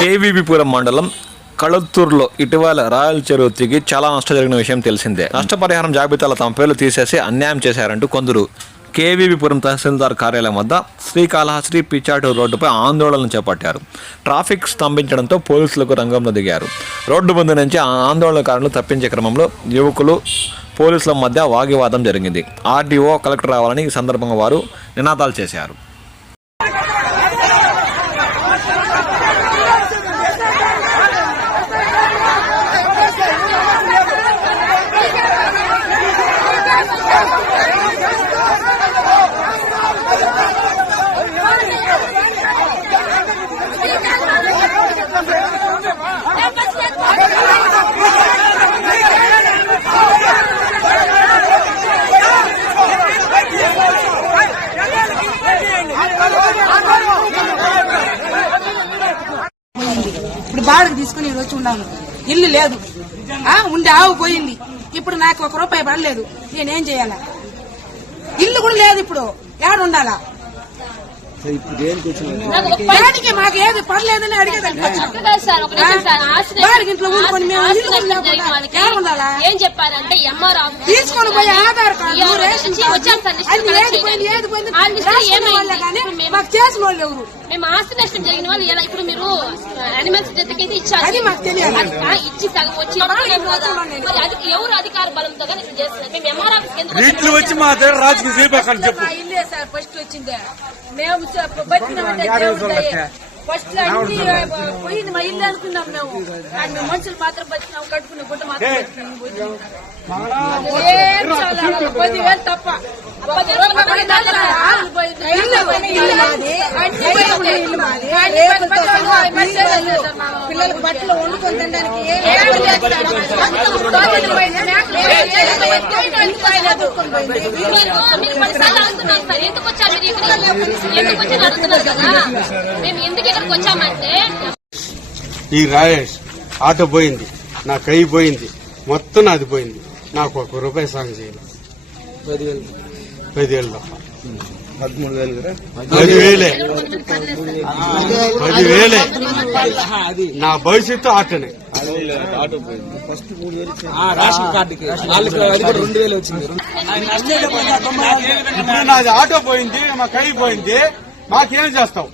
కేవీపీపురం మండలం కళత్తూరులో ఇటీవల రాయల చెరువు చాలా నష్టం జరిగిన విషయం తెలిసిందే. నష్టపరిహారం జాబితాలో తమ పేర్లు తీసేసి అన్యాయం చేశారంటూ కొందరు కేవీబీపురం తహసీల్దార్ కార్యాలయం వద్ద శ్రీకాళహస్తి పిచాటు రోడ్డుపై ఆందోళన చేపట్టారు. ట్రాఫిక్ స్తంభించడంతో పోలీసులకు రంగంలో దిగారు. రోడ్డు ముందు నుంచి ఆ ఆందోళనకారులు తప్పించే క్రమంలో యువకులు పోలీసుల మధ్య వాగ్వివాదం జరిగింది. ఆర్డీఓ కలెక్టర్ రావాలని ఈ సందర్భంగా వారు నినాదాలు చేశారు. తీసుకుని ఈ రోజు ఉన్నాను. ఇల్లు లేదు. ఉండే ఆవు పోయింది. ఇప్పుడు నాకు ఒక రూపాయి పడలేదు. నేనేం చేయాలా? ఇల్లు కూడా లేదు ఇప్పుడు. ఎక్కడ ఉండాలా దానికి మాకు ఏది పర్లేదని అడిగేదానికి ఉండాలా? ఏం చెప్పారంటే ఎంఆర్ తీసుకొని పోయి ఆధార్ కార్డు రేషన్ మేము- మాకు చేసిన వాళ్ళు ఎవరు? మేము ఆస్తి నష్టం జరిగిన వాళ్ళు ఎలా ఇప్పుడు మీరు అనిమల్స్ జతకైతే ఇచ్చారు. అది మాకు తెలియాలి. అది ఆ, ఇచ్చి సగం వచ్చి బాగా ఇవ్వలేదు కదా. చూడండి. మరి అది ఎవరు అధికార బలంతో కానీ ఇట్లా చేస్తున్నారు? మేము ఎంఆర్ ఆఫీస్ వీటిలో వచ్చి మా దగ్గర రాజకీయ చేయబాకండి చెప్పు. ఇల్లే సార్ ఫస్ట్ వచ్చిందే. మేము బతికినామంటే దేవుడి. ఫస్ట్లో అన్ని పోయింది మా ఇల్లు అనుకున్నాం మేము. కానీ మేము మనుషులు మాత్రం బతికినాం కట్టుకున్న గుడ్డ మాత్రం. ఏం చాలా పదివేలు తప్ప. పది రూపాయలు. పిల్లలకు బట్టలు వండుకొని తినడానికి ఎందుకు ఎందుకు కదా మేము ఎందుకు ఇక్కడికి వచ్చామంటే ఈ రాయేష్ ఆటో పోయింది నా కై పోయింది మొత్తం నాది పోయింది. నాకు ఒక రూపాయి సాంగ్ చేయాలి. పదివేలు. తప్ప పదివేలే. పదివేలే. నా భవిష్యత్తు ఆటోనే. రేషన్ కార్డుకి. వాళ్ళకి అది కూడా రెండు వేలు వచ్చింది. ఇప్పుడు నాది ఆటో పోయింది మా కై పోయింది మాకేం చేస్తావు?